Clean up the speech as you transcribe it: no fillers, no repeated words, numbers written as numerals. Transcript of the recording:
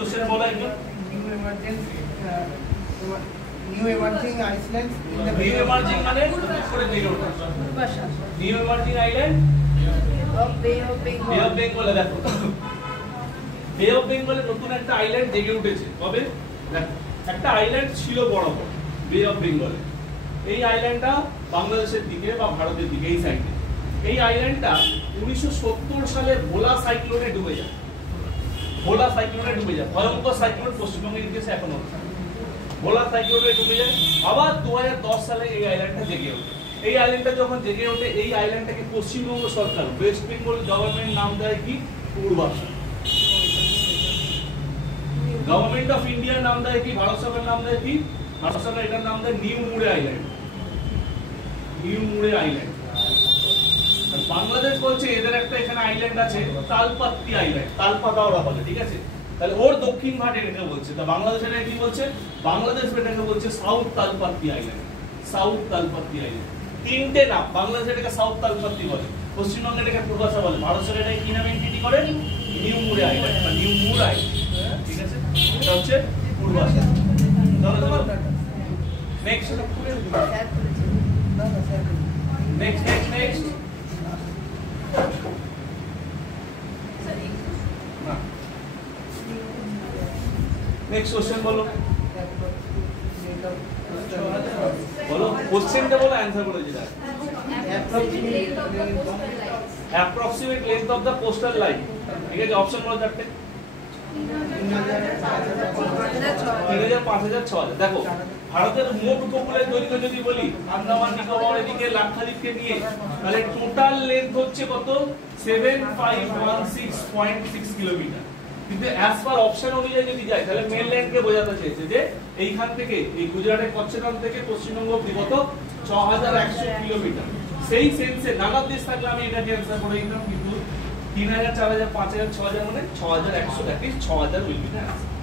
Question বলা একদম New emerging islands in the new emerging মানে করে দিল new emerging island Bay of Bengal. বে অফ বেঙ্গলে দেখো বে অফ বেঙ্গলে নতুন একটা আইল্যান্ড জেগে উঠেছে কবে দেখো একটা আইল্যান্ড ছিল বড় বড় বে অফ বেঙ্গলে এই আইল্যান্ডটা বাংলাদেশের দিকে বা ভারতের দিকে এই সাইডে এই আইল্যান্ডটা 1970 সালে ভোলা সাইক্লোনে ডুবে যায় ভোলা সাইক্লোনে ডুবে যায় ভয়ঙ্কর সাইক্লোন পশ্চিমবঙ্গের ইতিহাসে এখনো ভোলা সাইক্লোনে ডুবে যায় আবার 2010 সালে এই আইল্যান্ডটা জেগে ওঠে এই আইল্যান্ডটা যখন জেগে ওঠে এই আইল্যান্ডটাকে পশ্চিমবঙ্গ সরকার ওয়েস্ট বেঙ্গল গভর্নমেন্ট নাম দেয় কি পূর্বাশা গভর্নমেন্ট অফ ইন্ডিয়ার নাম দেয় কি ভারত সরকার নাম দেয় কি ভারত সরকার এটার নাম দেয় নিউ মুড়ে আইল্যান্ড নিউ মুড়ে আইল্যান্ড বাংলাদেশ বলছে এদের একটা এখানে আইল্যান্ড আছে তালপাত্তি আইল্যান্ড তালপাতা ওরা বলে ঠিক আছে তাহলে ওর দক্ষিণ ঘাট এটাকে বলছে তা বাংলাদেশের কি বলছে বাংলাদেশ এটাকে বলছে সাউথ তালপাত্তি আইল্যান্ড সাউথ তালপাত্তি আইল্যান্ড তিনটে নাম বাংলাদেশ এটাকে সাউথ তালপাত্তি বলে পশ্চিমবঙ্গে এটাকে পূর্বাশা বলে ভারত সরকার এটাকে কি নামে এন্টিটি করে নিউ মুড়ে আইল্যান্ড বা নিউ মুড় আইল্যান্ড ঠিক আছে এটা হচ্ছে Purbasha next next next next question बोलो बोलो क्वेश्चन টা বলো आंसर বলে দিলা approximate length of the coastal line ঠিক আছে অপশন বলো চারটে 3000 দেখো ভারতের মোট উপকূলের দৈর্ঘ্য যদি বলি আন্দামান নিকোবর এদিকে লাক্ষাদ্বীপকে নিয়ে তাহলে টোটাল লেন্থ হচ্ছে কত 7516.6 কিলোমিটার কিন্তু অ্যাজ পার অপশন অনুযায়ী যদি যায় তাহলে মেন ল্যান্ডকে বোঝাতে চাইছে যে এইখান থেকে এই গুজরাটের কচ্ছগান থেকে পশ্চিমবঙ্গ অবধি কত 6100 কিলোমিটার সেই সেন্সে নানা দেশ থাকলে আমি এটাকে অ্যানসার করে দিতাম কিন্তু 3000 4000 5000 6000 মানে 6100 that is 6000 will be the answer